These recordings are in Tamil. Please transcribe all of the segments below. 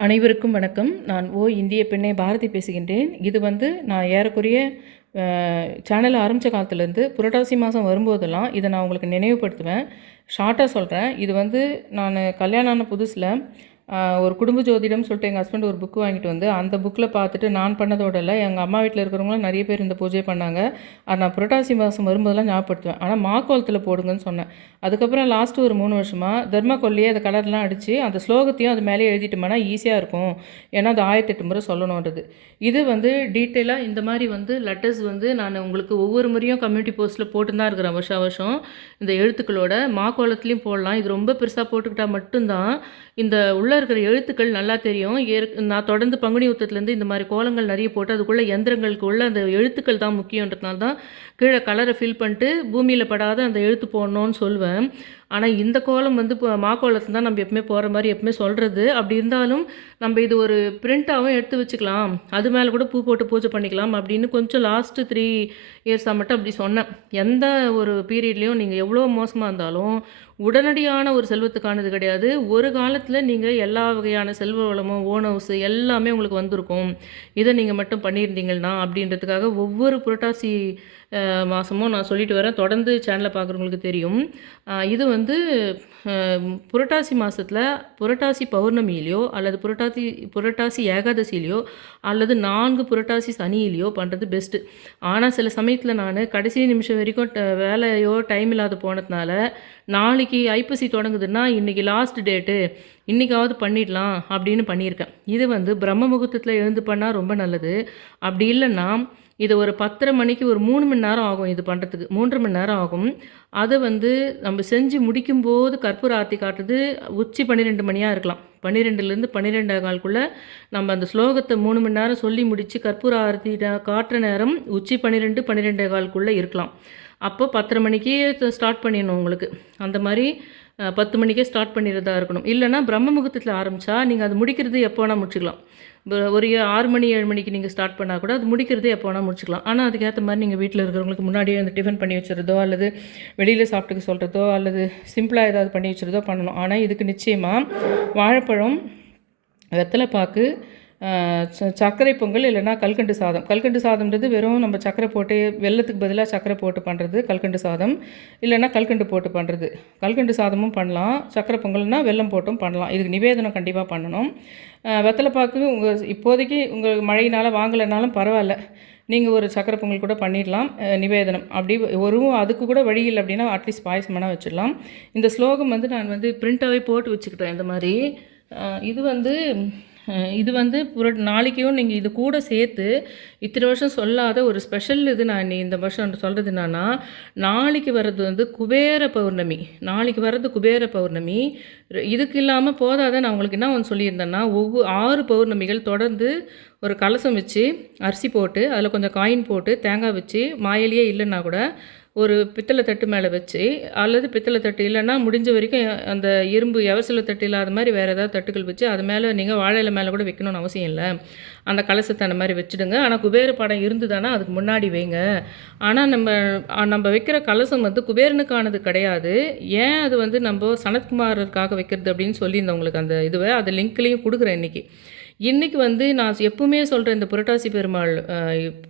அனைவருக்கும் வணக்கம். நான் இந்திய பெண்ணை பாரதி பேசுகின்றேன். இது நான் ஏறக்குறைய சேனல் ஆரம்பித்த காலத்துலேருந்து புரட்டாசி மாதம் வரும்போதெல்லாம் இதை நான் உங்களுக்கு நினைவுபடுத்துவேன். ஷார்ட்டாக சொல்கிறேன். இது நான் கல்யாணம் ஆன புதுசில் ஒரு குடும்ப ஜோதிடம் சொல்லிட்டு எங்கள் ஹஸ்பண்ட் ஒரு புக்கு வாங்கிட்டு வந்து அந்த புக்கில் பார்த்துட்டு நான் பண்ணதோட இல்லை, எங்கள் அம்மா வீட்டில் இருக்கிறவங்களாம் நிறைய பேர் இந்த பூஜை பண்ணாங்க. அது நான் புரட்டாசி மாதம் வரும்போதெல்லாம் ஞாபகப்படுத்துவேன். ஆனால் மாக்கோலத்தில் போடுங்கன்னு சொன்னேன். அதுக்கப்புறம் லாஸ்ட்டு ஒரு 3 வருஷமாக தர்மாக்கோல்லையே அந்த கலர்லாம் அடித்து அந்த ஸ்லோகத்தையும் அது மேலே எழுதிட்டோம்னா ஈஸியாக இருக்கும். ஏன்னா அது 1008 முறை சொல்லணுன்றது. இது டீட்டெயிலாக இந்த மாதிரி லெட்டர்ஸ் நான் உங்களுக்கு ஒவ்வொரு முறையும் கம்யூனிட்டி போஸ்ட்டில் போட்டு தான் இருக்கிறேன் வருஷம் இந்த எழுத்துக்களோட. மாக்கோலத்துலேயும் போடலாம். இது ரொம்ப பெருசாக போட்டுக்கிட்டால் மட்டும்தான் இந்த உள்ளே இருக்கிற எழுத்துக்கள் நல்லா தெரியும். நான் தொடர்ந்து பங்குனி உத்தத்துலேருந்து இந்த மாதிரி கோலங்கள் நிறைய போட்டு அதுக்குள்ளே எந்திரங்களுக்கு உள்ள அந்த எழுத்துக்கள் தான் முக்கியன்றதுனால தான் கீழே கலரை ஃபில் பண்ணிட்டு பூமியில் படாத அந்த எழுத்து போடணும்னு சொல்லுவேன். ஆனால் இந்த கோலம் இப்போ மாக்கோலத்தில் தான் நம்ம எப்பவுமே போகிற மாதிரி எப்பவுமே சொல்கிறது. அப்படி இருந்தாலும் நம்ம இது ஒரு பிரிண்ட்டாகவும் எடுத்து வச்சுக்கலாம், அது மேலே கூட பூ போட்டு பூஜை பண்ணிக்கலாம் அப்படின்னு கொஞ்சம் லாஸ்ட்டு 3 இயர்ஸாக மட்டும் அப்படி சொன்னேன். எந்த ஒரு பீரியட்லேயும் நீங்கள் எவ்வளோ மோசமாக இருந்தாலும் உடனடியான ஒரு செல்வத்துக்கானது கிடையாது. ஒரு காலத்தில் நீங்கள் எல்லா வகையான செல்வ வளமும் ஓனவுஸு எல்லாமே உங்களுக்கு வந்திருக்கும். இதை நீங்கள் மட்டும் பண்ணியிருந்தீங்கன்னா அப்படின்றதுக்காக ஒவ்வொரு புரட்டாசி மாதமும் நான் சொல்லிட்டு வரேன். தொடர்ந்து சேனலை பார்க்குறவங்களுக்கு தெரியும். இது புரட்டாசி மாதத்தில் புரட்டாசி பௌர்ணமியிலையோ அல்லது புரட்டாசி ஏகாதசியிலையோ அல்லது 4 புரட்டாசி சனியிலையோ பண்ணுறது பெஸ்ட்டு. ஆனால் சில சமயத்தில் நான் கடைசி நிமிஷம் வரைக்கும் வேலையோ டைம் இல்லாத போனதுனால நாளைக்கு ஐப்பசி தொடங்குதுன்னா இன்றைக்கி லாஸ்ட் டேட்டு, இன்றைக்காவது பண்ணிடலாம் அப்படின்னு பண்ணியிருக்கேன். இது பிரம்ம முகூர்த்தத்தில் எழுந்து பண்ணால் ரொம்ப நல்லது. அப்படி இல்லைன்னா இது ஒரு 10:30 மணிக்கு ஒரு 3 மணி நேரம் ஆகும். இது பண்ணுறதுக்கு 3 மணி நேரம் ஆகும். அதை நம்ம செஞ்சு முடிக்கும்போது கற்பூர ஆர்த்தி காட்டுறது உச்சி 12 மணியாக இருக்கலாம். 12லேருந்து 12:15 நம்ம அந்த ஸ்லோகத்தை 3 மணி நேரம் சொல்லி முடித்து கற்பூர ஆர்த்தி காட்டுற நேரம் உச்சி 12 12:15 இருக்கலாம். அப்போ 10:30 மணிக்கே ஸ்டார்ட் பண்ணிடணும் உங்களுக்கு. அந்த மாதிரி 10 மணிக்கே ஸ்டார்ட் பண்ணிடுறதா இருக்கணும். இல்லைனா பிரம்ம முகூர்த்தத்தில் ஆரம்பித்தா நீங்கள் அது முடிக்கிறது எப்போ வேணால் முடிச்சுக்கலாம். ஒரு 6 மணி 7 மணிக்கு நீங்கள் ஸ்டார்ட் பண்ணால் கூட அது முடிக்கிறது எப்போ வேணால் முடிச்சுக்கலாம். ஆனால் அதுக்கேற்ற மாதிரி நீங்கள் வீட்டில் இருக்கிறவங்களுக்கு முன்னாடியே அந்த டிஃபன் பண்ணி வச்சுருதோ அல்லது வெளியில் சாப்பிட்டுக்க சொல்கிறதோ அல்லது சிம்பிளாக ஏதாவது பண்ணி வச்சுருதோ பண்ணணும். ஆனால் இதுக்கு நிச்சயமாக வாழைப்பழம், வெத்தலைப்பாக்கு, சர்க்கரை பொங்கல் இல்லைனா கல்கண்டு சாதம். கல்கண்டு சாதம்ன்றது வெறும் நம்ம சர்க்கரை போட்டு வெல்லத்துக்கு பதிலாக சர்க்கரை போட்டு பண்ணுறது கல்கண்டு சாதம், இல்லைனா கல்கண்டு போட்டு பண்ணுறது. கல்கண்டு சாதமும் பண்ணலாம், சர்க்கரை பொங்கல்னால் வெல்லம் போட்டும் பண்ணலாம். இதுக்கு நிவேதனம் கண்டிப்பாக பண்ணணும். வெத்தலைப்பாக்கு இப்போதைக்கு உங்கள் மழையினால் வாங்கலைனாலும் பரவாயில்ல, நீங்கள் ஒரு சர்க்கரை பொங்கல் கூட பண்ணிடலாம் நிவேதனம். அப்படி அதுக்கு கூட வழி இல்லை அப்படின்னா அட்லீஸ்ட் பாயசம் வேணால் வச்சிடலாம். இந்த ஸ்லோகம் நான் பிரிண்ட்டாகவே போட்டு வச்சுக்கிட்டேன். இந்த மாதிரி இது நாளைக்கும் நீங்கள் இது கூட சேர்த்து இத்தனை வருஷம் சொல்லாத ஒரு ஸ்பெஷல் நான் இந்த வருஷம் சொல்கிறது என்னன்னா, நாளைக்கு வர்றது குபேர பௌர்ணமி. நாளைக்கு வர்றது குபேர பௌர்ணமி. இதுக்கு இல்லாமல் போதாத நான் உங்களுக்கு என்ன சொல்லியிருந்தேன்னா, 6 பௌர்ணமிகள் தொடர்ந்து ஒரு கலசம் வச்சு அரிசி போட்டு அதில் கொஞ்சம் காயின் போட்டு தேங்காய் வச்சு மாயிலையே இல்லைன்னா கூட ஒரு பித்தளை தட்டு மேலே வச்சு, அல்லது பித்தளை தட்டு இல்லைன்னா முடிஞ்ச வரைக்கும் அந்த இரும்பு எவசில தட்டு இல்லாத மாதிரி வேறு ஏதாவது தட்டுகள் வச்சு அது மேலே நீங்கள் வாழையில மேலே கூட வைக்கணும்னு அவசியம் இல்லை. அந்த கலசத்தை அந்த மாதிரி வச்சுடுங்க. ஆனால் குபேர படம் இருந்துதானா அதுக்கு முன்னாடி வைங்க. ஆனால் நம்ம வைக்கிற கலசம் குபேரனுக்கானது கிடையாது. ஏன் அது நம்ம சனத்குமாரருக்காக வைக்கிறது அப்படின்னு சொல்லியிருந்தேன் உங்களுக்கு. அந்த இதுவை அது லிங்க்லேயும் கொடுக்குறேன் இன்றைக்கி நான் எப்பவுமே சொல்கிற இந்த புரட்டாசி பெருமாள்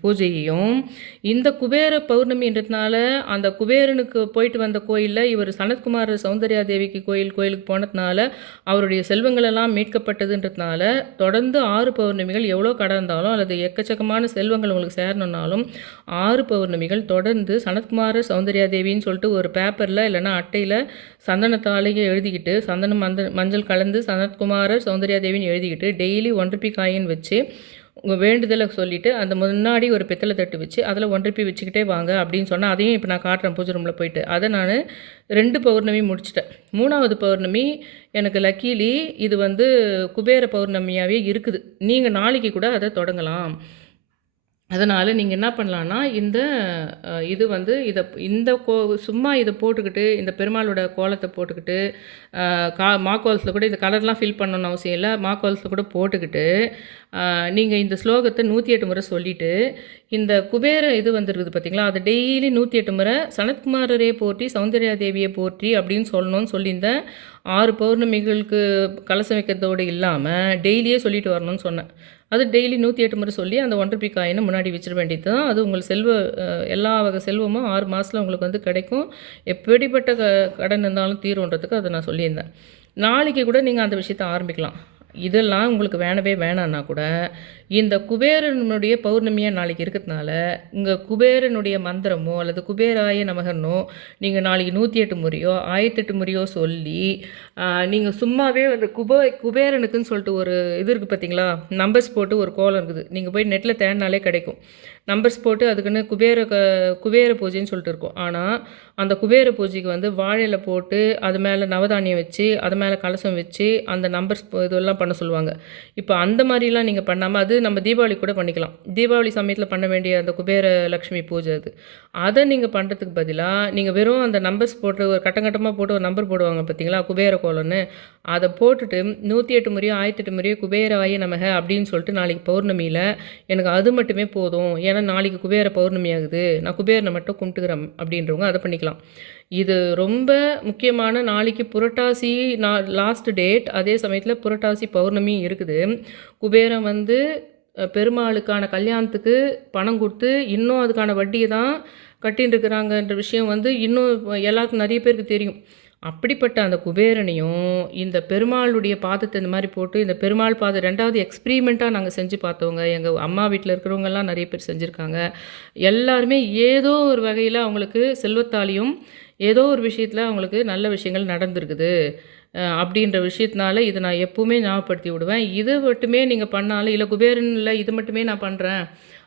பூஜையையும் இந்த குபேர பௌர்ணமின்றதுனால அந்த குபேரனுக்கு போயிட்டு வந்த கோயிலில் இவர் சனத்குமார் சௌந்தர்யா தேவிக்கு கோயிலுக்கு போனதுனால அவருடைய செல்வங்களெல்லாம் மீட்கப்பட்டதுன்றதுனால தொடர்ந்து 6 பௌர்ணமிகள் எவ்வளோ கடந்தாலும் அல்லது எக்கச்சக்கமான செல்வங்கள் உங்களுக்கு சேரணுன்னாலும் 6 பௌர்ணமிகள் தொடர்ந்து சனத்குமார் சௌந்தர்யா தேவின்னு சொல்லிட்டு ஒரு பேப்பரில் இல்லைனா அட்டையில் சந்தனத்தாலேயே எழுதிக்கிட்டு சந்தனம் மஞ்சள் கலந்து சனத்குமார் சௌந்தர்யா தேவின்னு எழுதிக்கிட்டு டெய்லி 1 ரூபி காயின் வச்சு உங்கள் வேண்டுதலை சொல்லிவிட்டு அந்த முன்னாடி ஒரு பித்தளை தட்டு வச்சு அதில் 1 ரூபி வச்சுக்கிட்டே வாங்க அப்படின்னு சொன்னால் அதையும் இப்போ நான் காட்டுறேன் பூஜை ரூமில் போயிட்டு. அதை நான் 2 பௌர்ணமி முடிச்சிட்டேன். 3வது பௌர்ணமி எனக்கு லக்கீலி இது குபேர பௌர்ணமியாகவே இருக்குது. நீங்கள் நாளைக்கு கூட அதை தொடங்கலாம். அதனால் நீங்கள் என்ன பண்ணலான்னா சும்மா இதை போட்டுக்கிட்டு இந்த பெருமாளோட கோலத்தை போட்டுக்கிட்டு மாக்கோல்ஸில் கூட இந்த கலர்லாம் ஃபில் பண்ணணும்னு அவசியம் இல்லை. மாக்கோல்ஸில் கூட போட்டுக்கிட்டு நீங்கள் இந்த ஸ்லோகத்தை 108 முறை சொல்லிவிட்டு இந்த குபேர வந்துருக்குது பார்த்தீங்களா, அதை டெய்லி 108 முறை சனத்குமாரரே போற்றி சௌந்தர்யா தேவியை போற்றி அப்படின்னு சொல்லணும்னு சொல்லியிருந்தேன். 6 பௌர்ணமிகளுக்கு கலசம் வைக்கிறதோடு இல்லாமல் டெய்லியே சொல்லிட்டு வரணும்னு சொன்னேன். அது டெய்லி 108 முறை சொல்லி அந்த ₹1 காயினை முன்னாடி வச்சிட வேண்டியது தான். அது உங்கள் எல்லா வகை செல்வமும் 6 மாதத்தில் உங்களுக்கு வந்து கிடைக்கும். எப்படிப்பட்ட கடன் இருந்தாலும் தீருன்றதுக்கு அதை நான் சொல்லியிருந்தேன். நாளைக்கு கூட நீங்கள் அந்த விஷயத்த ஆரம்பிக்கலாம். இதெல்லாம் உங்களுக்கு வேணவே வேணான்னா கூட, இந்த குபேரனுடைய பௌர்ணமியா நாளைக்கு இருக்கிறதுனால, இங்க குபேரனுடைய மந்திரமோ அல்லது குபேராய நமகன்னோ நீங்கள் நாளைக்கு 108 முறையோ 1008 முறையோ சொல்லி, நீங்கள் சும்மாவே அந்த குபேரனுக்குன்னு சொல்லிட்டு ஒரு இது இருக்குது பார்த்தீங்களா? நம்பர்ஸ் போட்டு ஒரு கோலம் இருக்குது. நீங்கள் போய் நெட்டில் தேடினாலே கிடைக்கும். நம்பர்ஸ் போட்டு அதுக்குன்னு குபேர பூஜைன்னு சொல்லிட்டு இருக்கும். ஆனால் அந்த குபேர பூஜைக்கு வந்து வாழையில போட்டு அது மேலே நவதானியம் வச்சு அது மேலே கலசம் வச்சு அந்த நம்பர்ஸ் இதெல்லாம் பண்ண சொல்லுவாங்க. இப்போ அந்த மாதிரிலாம் நீங்கள் பண்ணாமல், அது நம்ம தீபாவளி கூட பண்ணிக்கலாம். தீபாவளி சமயத்தில் பண்ண வேண்டிய அந்த குபேர லக்ஷ்மி பூஜை அது. அதை நீங்கள் பண்ணுறதுக்கு பதிலாக நீங்கள் வெறும் அந்த நம்பர்ஸ் போட்டு ஒரு கட்டங்கட்டமாக போட்டு ஒரு நம்பர் போடுவாங்க பார்த்தீங்களா, குபேர கோலம்னு. அதை போட்டுட்டு 108 முறையோ 1008 முறையோ குபேராய நமக அப்படின்னு சொல்லிட்டு நாளைக்கு பௌர்ணமியில் எனக்கு அது மட்டுமே போதும், ஏன்னா நாளைக்கு குபேர பௌர்ணமி ஆகுது, நான் குபேரனை மட்டும் கும்பிட்டுக்கிறேன் அப்படின்றவங்க அதை பண்ணிக்கலாம். இது ரொம்ப முக்கியமான. நாளைக்கு புரட்டாசி லாஸ்ட் டேட், அதே சமயத்தில் புரட்டாசி பௌர்ணமி இருக்குது. குபேரன் வந்து பெருமாளுக்கான கல்யாணத்துக்கு பணம் கொடுத்து இன்னும் அதுக்கான வட்டியை தான் கட்டின்னு இருக்கிறாங்கன்ற விஷயம் வந்து இன்னும் எல்லாருக்கும் நிறைய பேருக்கு தெரியும். அப்படிப்பட்ட அந்த குபேரனையும் இந்த பெருமாளுடைய பாதத்தை இந்த மாதிரி போட்டு, இந்த பெருமாள் பாதம் 2வது எக்ஸ்பிரிமெண்ட்டாக நாங்கள் செஞ்சு பார்த்தவங்க, எங்கள் அம்மா வீட்டில் இருக்கிறவங்கெல்லாம் நிறைய பேர் செஞ்சுருக்காங்க. எல்லாருமே ஏதோ ஒரு வகையில் அவங்களுக்கு செல்வத்தாலையும் ஏதோ ஒரு விஷயத்தில் அவங்களுக்கு நல்ல விஷயங்கள் நடந்திருக்குது. அப்படின்ற விஷயத்தினால இதை நான் எப்போவுமே ஞாபகப்படுத்தி விடுவேன். இது மட்டுமே நீங்கள் பண்ணாலும், இல்லை குபேரன் இல்லை இது மட்டுமே நான் பண்ணுறேன்